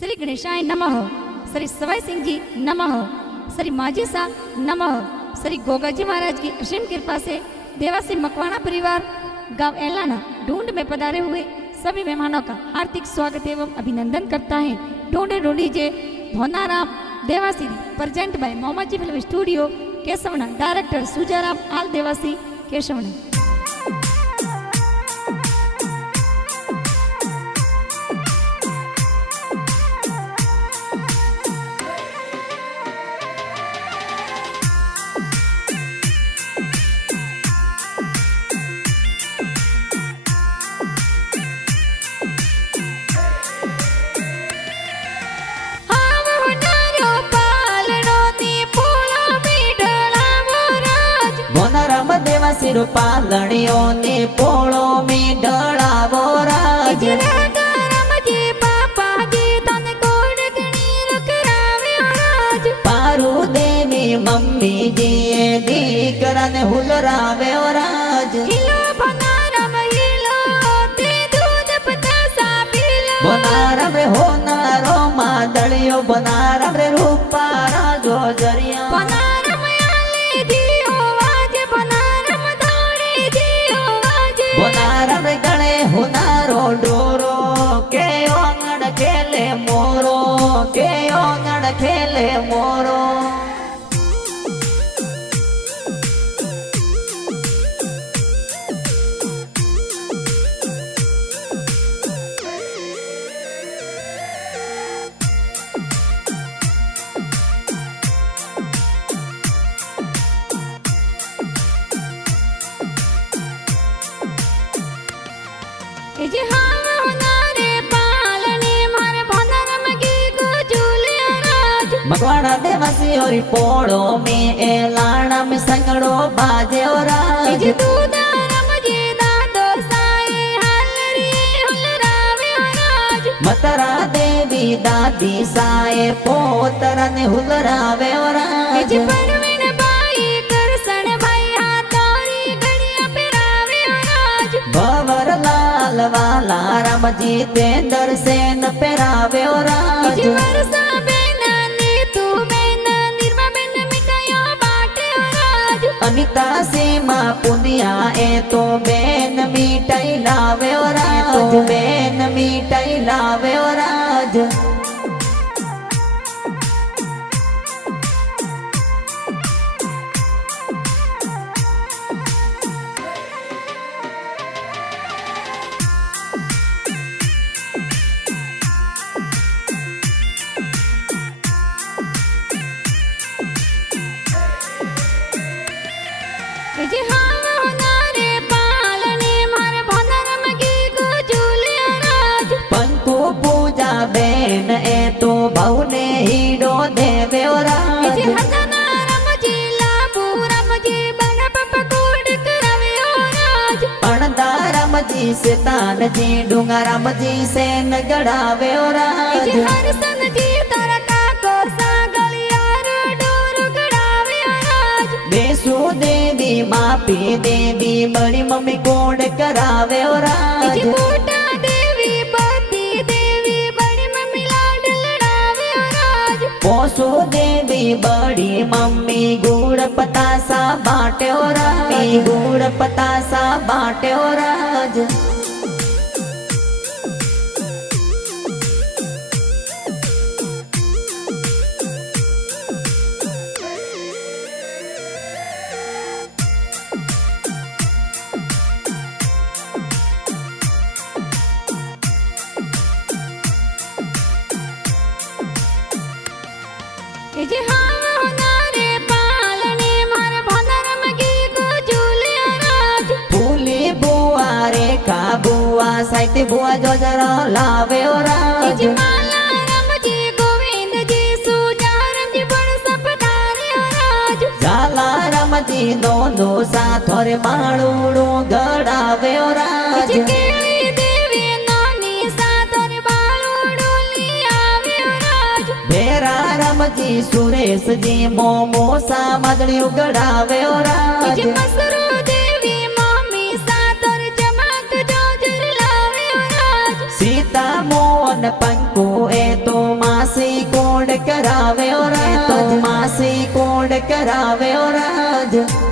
श्री गणेशाय नमः, श्री सवाई सिंह जी नमः, श्री माजी सा नमः। श्री गोगाजी महाराज की असीम कृपा से देवासी मकवाना परिवार गांव एलाना ढूंढ में पधारे हुए सभी मेहमानों का हार्दिक स्वागत एवं अभिनंदन करता है। ढूंढे ढूंढी जे Bhonaram Dewasi present by Momaji film studio Keshwana, director Sujaram आल देवासी केशवना। सिर पालणियों ने पोळो में ढळावो राज। पारू देवी मम्मी जी दीकरा ने हुलरावे राज। बनारम रे होनारो मादळियो, बनारम रे रूपारा जो जरिया। बनारम गणे हुनारो डोरो के ओंगण खेले मोरो, के ओंगण खेले मोरो। मकवाना देवासी और पोड़ो में एलाना में संगड़ो बाजे और राज। मतरा देवी दादी साए पोतरा ने हुलरावे और राज। भवर लाल वाला राम जितेंद्र सेन पेरावे और राज। अनिता सीमा पुनिया ए तो बेन मिठाई लावे और राज, तो बेन मिठाई लावे और राज। बेन ए तो बहुने हीडो देवे और राज। अणदारम जी से तान जी डूंगाराम जी से नगड़ावे और राज। बेसु देवी मापी देवी बड़ी मम्मी कोड करावे और राज। पोसो देवी बड़ी मम्मी गुड़ पतासा बाटे और राज, गुड़ पतासा बाटे और राज। बुआ साइते बुआ जो जरा लावे और राज। जाला राम जी दोनों साथ और माड़ूड़ू गड़ावे और राज। भेरा राम जी सुरेश जी मोमो सा मदड़ी गड़ावे और राज। सीता मोह ને પંકુ એ તો માસી કોડ કરાવ્યો રાજ, માસી કોડ કરાવ્યો રાજ.